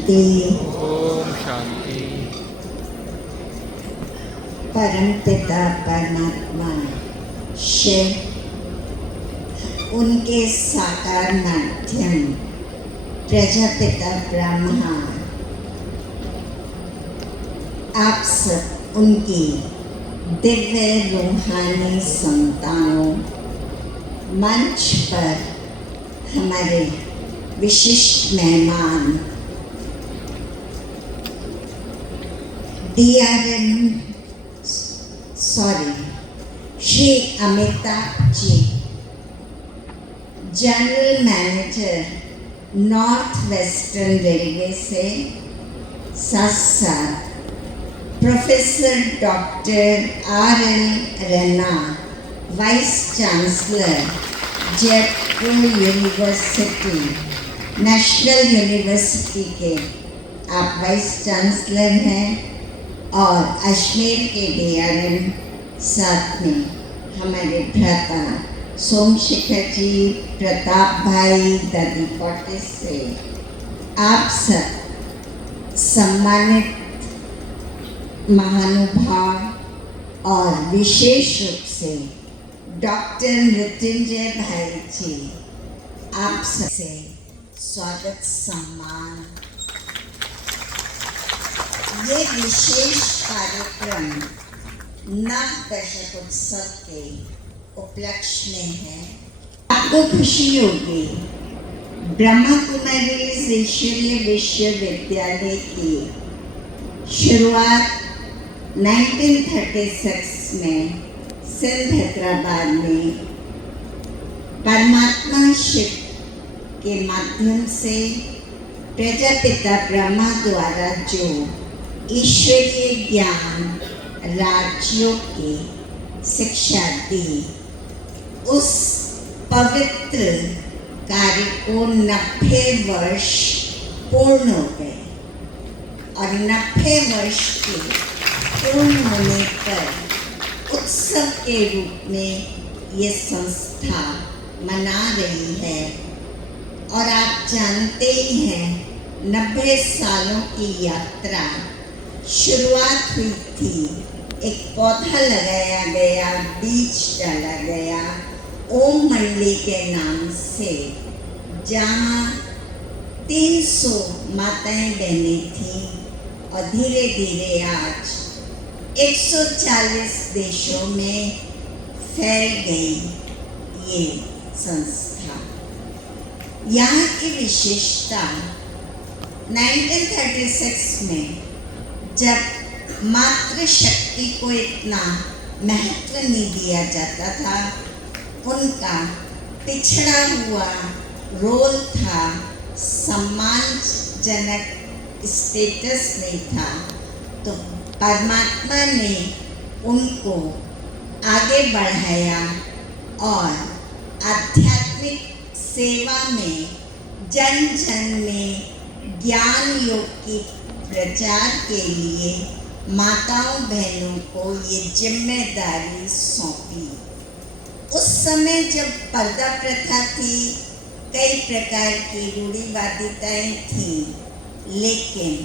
शांति। ओम शांति। परम पिता परमात्मा शिव, उनके साकार माध्यम प्रजापिता ब्रह्मा, आप सब उनकी दिव्य रूहानी संतानों, मंच पर हमारे विशिष्ट मेहमान Shri Amitabh ji, general manager north western railway से, साथ साथ professor doctor RL Raina, vice chancellor Jaipur university, national university के आप वाइस चांसलर हैं, और अजमेर के DRM, साथ में हमारे भ्राता सोमशेखर जी, प्रताप भाई, दादी कॉटेज से आप सब सम्मानित महानुभाव, और विशेष रूप से डॉक्टर मृत्युंजय भाई जी, आप सबसे स्वागत सम्मान। ये विशेष कार्यक्रम नव दशकोत्सव के उपलक्ष्य में है। आपको खुशी होगी, ब्रह्मा कुमारी ईश्वरीय विश्वविद्यालय की शुरुआत 1936 में सिंध हैदराबाद में परमात्मा शिव के माध्यम से प्रजापिता ब्रह्मा द्वारा जो ईश्वरीय ज्ञान राजयोग की शिक्षा दी, उस पवित्र कार्य को 90 वर्ष पूर्ण हो गए, और 90 वर्ष के पूर्ण होने पर उत्सव के रूप में ये संस्था मना रही है। और आप जानते ही हैं, 90 सालों की यात्रा शुरुआत हुई थी, एक पौधा लगाया गया, बीज डाला गया ओम मंडली के नाम से, जहाँ 300 माताएं बहनें थीं, और धीरे धीरे आज 140 देशों में फैल गई ये संस्था। यहाँ की विशेषता 1936 में जब मातृशक्ति को इतना महत्व नहीं दिया जाता था, उनका पिछड़ा हुआ रोल था, सम्मानजनक स्टेटस नहीं था, तो परमात्मा ने उनको आगे बढ़ाया और आध्यात्मिक सेवा में, जन जन में ज्ञान योग की प्रचार के लिए माताओं बहनों को ये जिम्मेदारी सौंपी। उस समय जब पर्दा प्रथा थी, कई प्रकार की रूढ़िवादिताएं थीं, लेकिन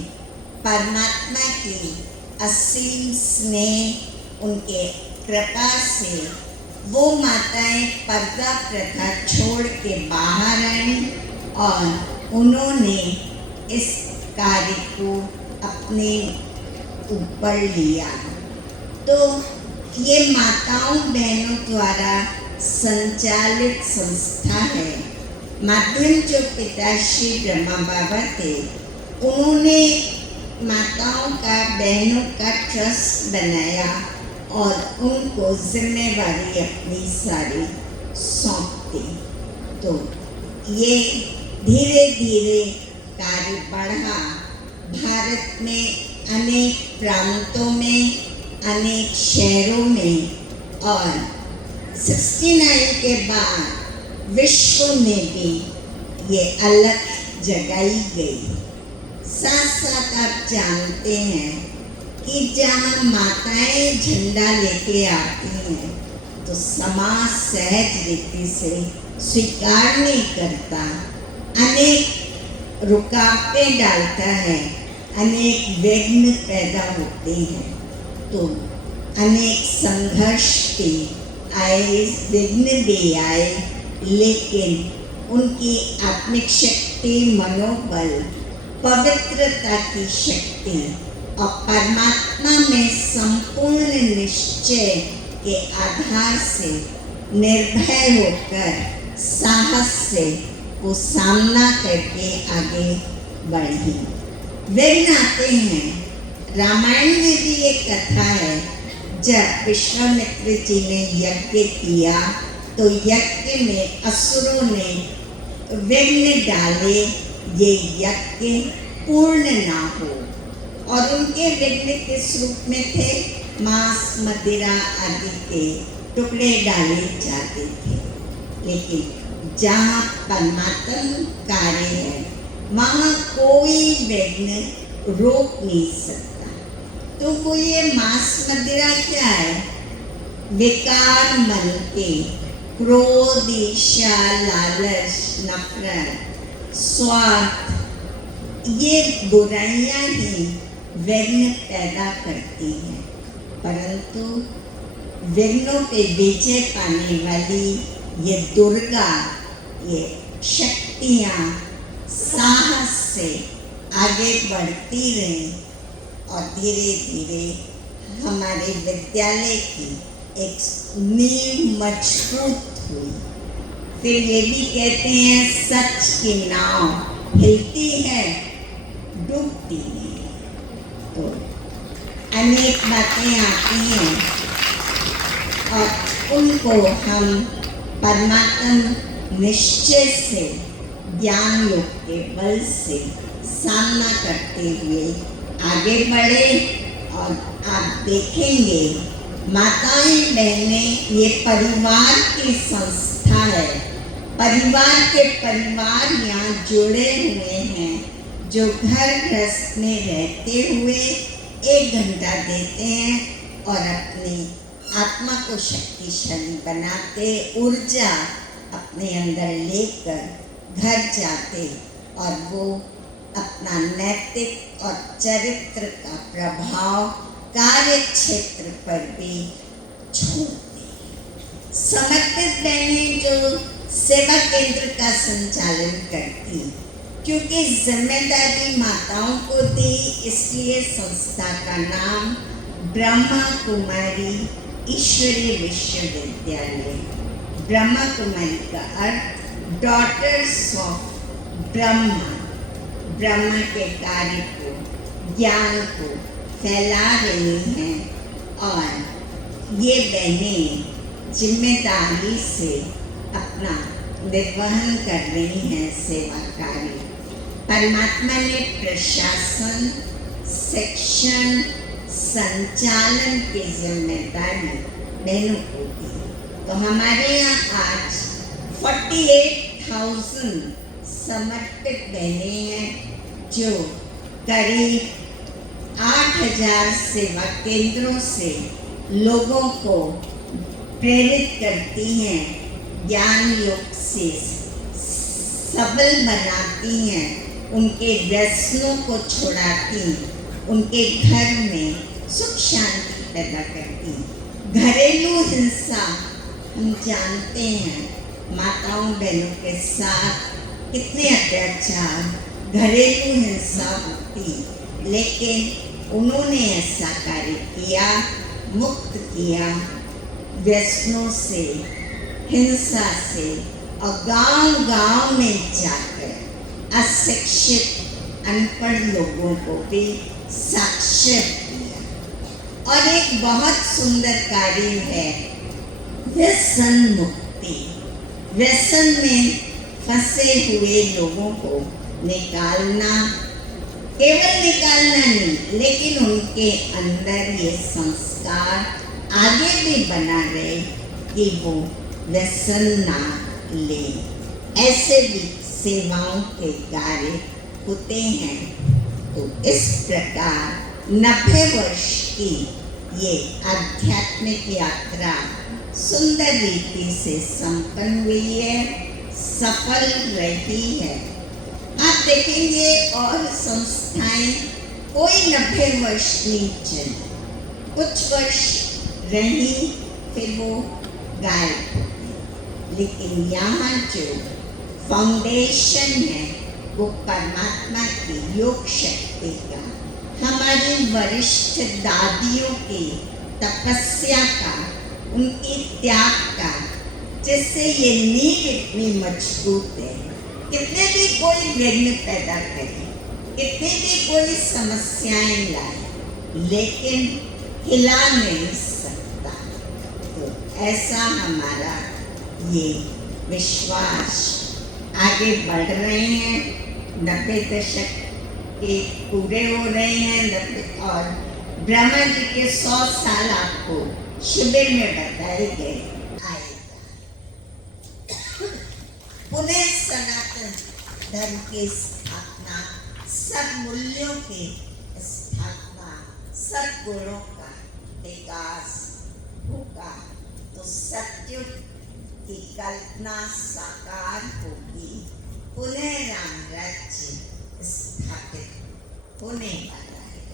परमात्मा की असीम स्नेह, उनके कृपा से वो माताएं पर्दा प्रथा छोड़ के बाहर आईं, और उन्होंने इस कार्य को अपने ऊपर लिया। तो ये माताओं बहनों द्वारा संचालित संस्था है। माध्यम जो पिताश्री ब्रह्मा बाबा थे, उन्होंने माताओं का, बहनों का ट्रस्ट बनाया और उनको जिम्मेवारी अपनी सारी सौंप दी। तो ये धीरे धीरे कार्य बढ़ा। भारत में अनेक प्रांतों में, अनेक शहरों में, और 69 के बाद विश्व में भी ये अलग जगाई गई। साथ साथ आप जानते हैं कि जहाँ माताएं झंडा लेके आती हैं, तो समाज सहज रीति से स्वीकार नहीं करता। अनेक रुकावटें डालता है, अनेक विघ्न पैदा होते हैं। तो अनेक संघर्ष भी आए, विघ्न भी आए, लेकिन उनकी आत्मिक शक्ति, मनोबल, पवित्रता की शक्ति और परमात्मा में संपूर्ण निश्चय के आधार से निर्भय होकर साहस से वो सामना करके आगे बढ़ी। विघ्न आते हैं। रामायण में भी एक कथा है, जब विश्वामित्र जी ने यज्ञ किया तो यज्ञ में असुरों ने विघ्न डाले, ये यज्ञ पूर्ण ना हो। और उनके विघ्न किस रूप में थे? मांस, मदिरा आदि के टुकड़े डाले जाते थे। लेकिन जहाँ परमात्मा कार्य है, वहाँ कोई विघ्न रोक नहीं सकता। तो वो ये मांस, मदिरा क्या है? विकार मन के क्रोध, ईर्ष्या, लालच, नफरत, स्वार्थ, ये बुराइयां ही विघ्न पैदा करती हैं। परंतु विघ्नों पे विजय पाने वाली ये दुर्गा, ये शक्तियाँ साहस से आगे बढ़ती रहीं और धीरे धीरे हमारे विद्यालय की एक नींव मजबूत हुई। फिर ये भी कहते हैं, सच की नाव हिलती है, डूबती नहीं। तो अनेक बातें आती हैं और उनको हम परमात्मा निश्चय से, ज्ञान योग के बल से सामना करते हुए आगे बढ़े। और आप देखेंगे, माताएं बहनें, ये परिवार की संस्था है। परिवार के परिवार यहाँ जुड़े हुए हैं, जो घर गृहस्थ में रहते हुए 1 घंटा देते हैं और अपनी आत्मा को शक्तिशाली बनाते, ऊर्जा अपने अंदर लेकर घर जाते और वो अपना नैतिक और चरित्र का प्रभाव कार्य क्षेत्र पर भी छोड़ते। समर्पित बहनें जो सेवा केंद्र का संचालन करती, क्योंकि जिम्मेदारी माताओं को दी, इसलिए संस्था का नाम ब्रह्मा कुमारी ईश्वरीय विश्वविद्यालय। ब्रह्मा कुमारी का अर्थ डॉटर्स ऑफ ब्रह्मा, ब्रह्मा के कार्य को, ज्ञान को फैला रही हैं। और ये बहनें जिम्मेदारी से अपना निर्वहन कर रही हैं सेवा कार्य। परमात्मा ने प्रशासन, शिक्षण, संचालन की जिम्मेदारी बहनों को दी। तो हमारे यहाँ आज 48,000 समर्पित बहनें हैं, जो करीब 8,000 सेवा केंद्रों से लोगों को प्रेरित करती हैं, ज्ञान योग से सबल बनाती हैं, उनके व्यसनों को छुड़ाती, उनके घर में सुख शांति पैदा करती। घरेलू हिंसा हम जानते हैं, माताओं बहनों के साथ कितने अत्याचार, घरेलू हिंसा होती, लेकिन उन्होंने ऐसा कार्य किया, मुक्त किया व्यसनों से, हिंसा से, और गांव-गांव में जाकर अशिक्षित अनपढ़ लोगों को भी साक्षर किया। और एक बहुत सुंदर कार्य है व्यसन मुक्ति। व्यसन में फंसे हुए लोगों को निकालना, केवल निकालना नहीं, लेकिन उनके अंदर ये संस्कार आगे भी बना रहे कि वो व्यसन ना ले। ऐसे भी सेवाओं के कार्य होते हैं। तो इस प्रकार 90 वर्ष की ये आध्यात्मिक यात्रा सुंदर रीति से संपन्न हुई है, सफल रही है। आप देखेंगे और संस्थाएं कोई 90 वर्ष नहीं चली, कुछ वर्ष रही फिर वो गायब हो गई। लेकिन यहाँ जो फाउंडेशन है वो परमात्मा की योग शक्ति का, हमारी वरिष्ठ दादियों की तपस्या का, उनकी त्याग का, जिससे ये नींव इतनी मजबूत है। कितने भी कोई विघ्न पैदा करे, कितनी भी कोई समस्याएं लाए, लेकिन हिला नहीं सकता। तो ऐसा हमारा ये विश्वास, आगे बढ़ रहे हैं। 90 दशक के पूरे हो रहे हैं और ब्रह्मा जी के 100 साल आपको शिविर में बताए गए आएगा। पुनः सनातन धर्म की स्थापना, सब मूल्यों की स्थापना, सब गुणों का विकास होगा तो सत्युग की कल्पना साकार होगी। पुनः राम राज्य स्थापित होने वाला है।